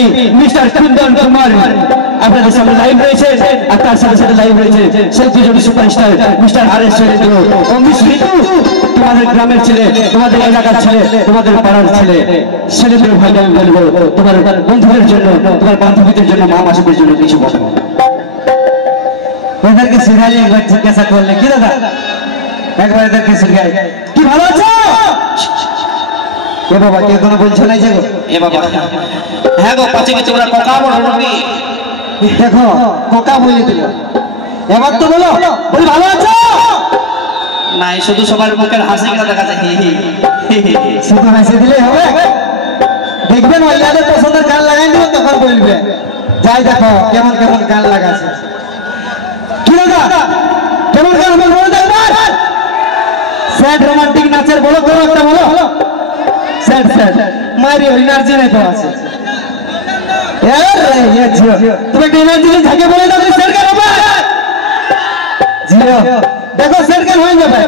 শিল্পী মিস্টার কুন্দন কুমার আপনাদের সামনে লাইভ রয়েছে, আর তার সাথে সাথে লাইভ রয়েছে শিল্পী জমি সুপারস্টার মিস্টার আর.এস. শৈলেন্দ্র ও মিস ঋতু। তোমাদের গ্রামের ছেলে, তোমাদের এলাকার ছেলে, তোমাদের পাড়ার ছেলে শৈলেন্দ্র ভাই, আমি বলবো তোমার বন্ধুদের জন্য, তোমার বান্ধবীদের জন্য, মা মাসিদের জন্য কিছু বলো। এদেরকে শিখাই একবার জিজ্ঞাসা করলে কি দাদা, একবার এদেরকে শিখাই কি ভালো আছো? এ বাবা কে কোনো বলছো না যে গো? এ বাবা হ্যাঁ গো, পাছে কি তোমরা কোকা বলো নাকি? দেখো কোকা বলে দিল, এবার তো বলো বলি ভালো আছো? নাই, শুধু সবার মুখের হাসি গুলো দেখা যায়। শুধু হাসি দিলেই হবে? দেখবেন ওইদের পছন্দের গান লাগাই দিব, তখন বলবে যাই দেখো কেমন কেমন গান লাগাছে। কি দাদা কেমন গান হবে বলো একবার? স্যাড রোমান্টিক নাচের বলো, কোনো একটা বলো। স্যাড স্যাড মারি এনার্জি নাই তো আছে। তুমি একটা এনার্জি থাকে বলে দাও, স্যাড গান হবে জিও। দেখো স্যাড গান হয়ে যাবে,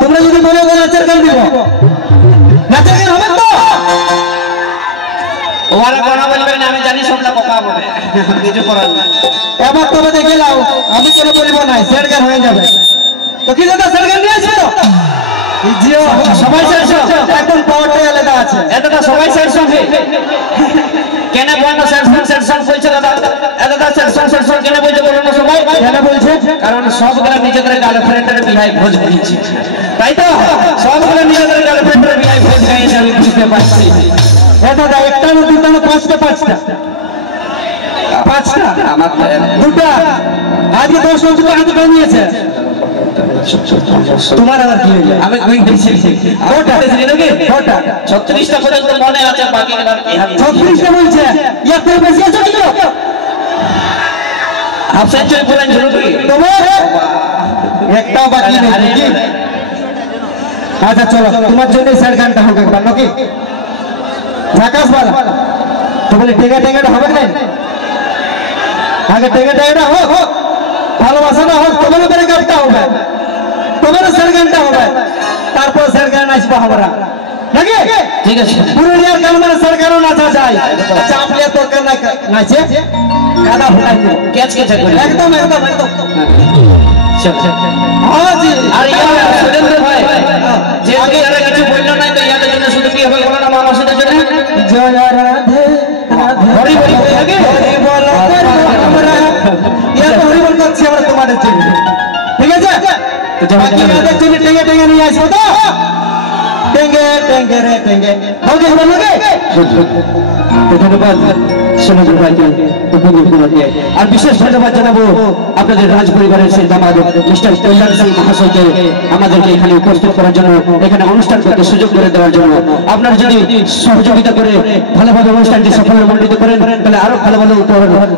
তোমরা যদি বলে নাচের গান দিব, নাচের গান হবে তো? ওরা কোনা বলবে না, আমি জানি সবটা কোকা বলে, কিছু করার না। এবার তবে দেখে নাও, আমি কোনো বলব না, স্যাড গান হয়ে যাবে। তো কি দাদা স্যাড গান নিয়ে আসছো তো? জিও সবাই স্যাড সং, একদম পাওয়ারটাই আলাদা আছে। এতটা সবাই স্যাড সং কেন বলছো? স্যাড সং বলছে দাদা, এতটা স্যাড সং কেন বলছো বলো না সবাই? কেন বলছে? কারণ সবগুলা নিজেদের গার্লফ্রেন্ডের বিয়ে ভোজ দিচ্ছে, তাই তো? সবগুলা নিজেদের গার্লফ্রেন্ডের বিয়ে ভোজ গাইছে, আমি বুঝতে পারছি। এটা একটা না দুটা না পাঁচটা? পাঁচটা পাঁচটা আমার দুটা। আজকে 10 বছর তো হাতে নিয়েছে। তোমার আবার কি হলো? আমি ওটা নাকি ওটা 36টা পর্যন্ত মনে আছে, বাকি 36টা বলছে। এর থেকে বেশি আছে কি? হাফ সেঞ্চুরি বলেন জরুরি তোমার একটাও বাকি নেই নাকি? আচ্ছা চলো, তোমার জন্য স্যার গানটা হোক একবার নাকি? ঝাকাস বালা তো বলে টেকা টেকাটা হবে না, আগে টেকা টেকাটা হোক, ভালোবাসাটা হোক, তোমার উপরে গানটা হবে, তোমার স্যার গানটা হবে, তারপর স্যার গান আসবো আমরা নাকি? ঠিক আছে। পুরুলিয়ার গান মানে স্যার গানও নাচা যায়, চাপলিয়া তো গান নাচে গাদা ফোটাই ক্যাচ ক্যাচ করে একদম একদম একদম। আর ইয়ার সুরেন্দ্র ভাই যে ইয়ারা কিছু বললো না, তো ইয়াদের জন্য শুধু কি হবে বলো না, মা মাসিদের জন্য জয় রাধে হরি বলি আগে হরি বল আমরা ইয়া তো হরি বল করছি আমরা তোমাদের জন্য, ঠিক আছে? বাকি গানের জন্য টেঙ্গে টেঙ্গে নিয়ে আসবো তো, টেঙ্গে টেঙ্গে রে টেঙ্গে হবে হবে নাকি? ধন্যবাদ শৈলেন্দ্র ভাইকে, আর বিশেষ ধন্যবাদ জানাবো আপনাদের রাজ পরিবারের সেই দামাদ মিস্টার কল্যাণ সিং মহাশয়কে, আমাদেরকে এখানে উপস্থিত করার জন্য, এখানে অনুষ্ঠান করতে সুযোগ করে দেওয়ার জন্য। আপনারা যদি সহযোগিতা করে ভালোভাবে অনুষ্ঠানটি সাফল্যমণ্ডিত করেন, তাহলে আরো ভালো ভালো উপহার